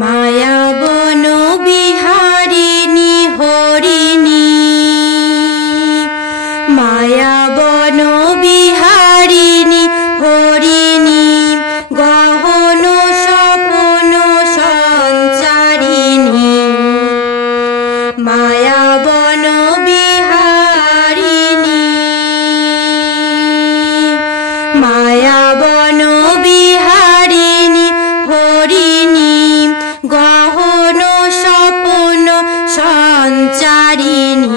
মায়াবন বিহারিণী হরিণী মায়াবন বিহারিণী হরিণী গহন স্বপন সঞ্চারিণী মায়াবন বিহারিণী মায়াবন বিহারিণী হরিণী গহন স্বপন সঞ্চারিণী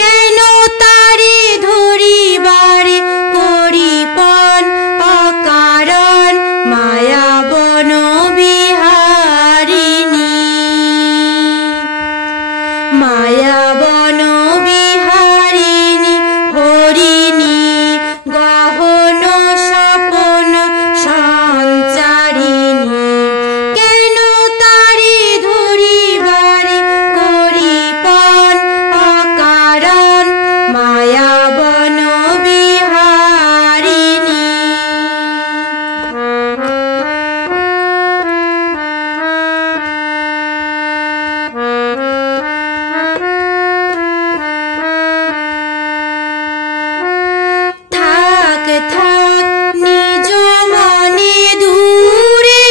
কেন তারে ধরিবারে করিপন অকারণ মায়াবন বিহারিণী মায়াবন বিহারিণী হরিণী গহন স্বপন সঞ্চারিণী কেন তারে ধরিবারে করিপন অকারণ মায়াবন বিহারিণী থাক থাক নিজ মনে দূরে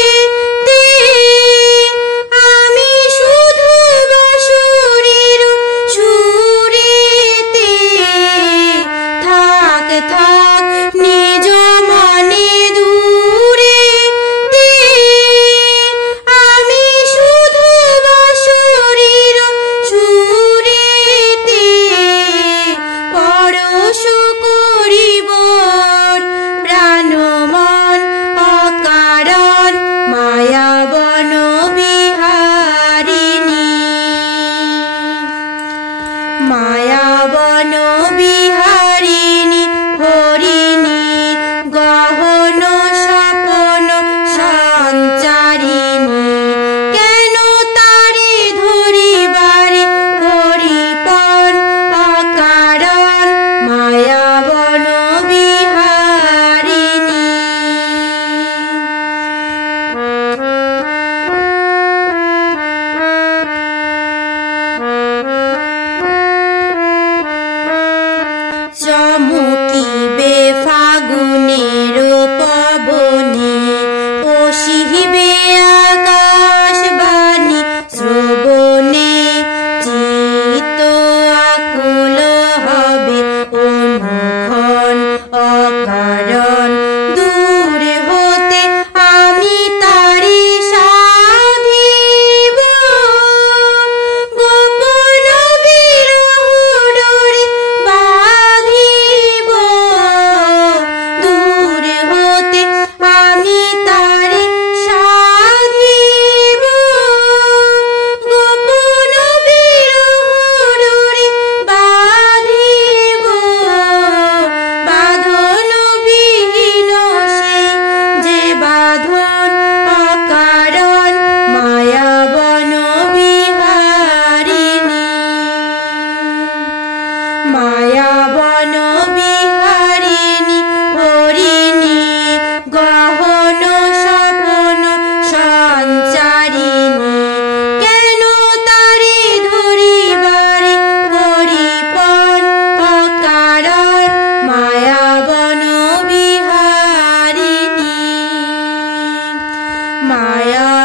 তে আমি শুধু বাঁশুরির সুরেতে থাক থাক নিজ মনে দূরে তে আমি শুধু বাঁশুরির সুরেতে পরশ করিব প্রাণ মন অকারণ মায়াবন বিহারিণী মায়াবন বিহারিণী হরিণী গহন স্বপন সঞ্চারিণী কেন তারে ধরিবারে করিপন অকারণ মায়াবন বিহারিণী চমকিবে ফাগুনের পবনে পশিবে আকাশবাণী শ্রবণে চিত্ত আকুল হবে অনুক্ষণ অকারণ দূর হতে আমি তারি সাধিব গোপন বিরহ ডোরে বাঁধিব দূর হতে আমি তারি সাধিব গোপন বিরহ ডোরে বাঁধিব বাঁধন বিহীন সেই যে বাঁধন অকারণ মায়াবন বিহারিণী মায়াবন বিহারিণী হরিণী গহন স্বপন সঞ্চারিণী কেন তারে ধরিবারে করিপন অকারণ মায়াবন বিহারিণী মায়া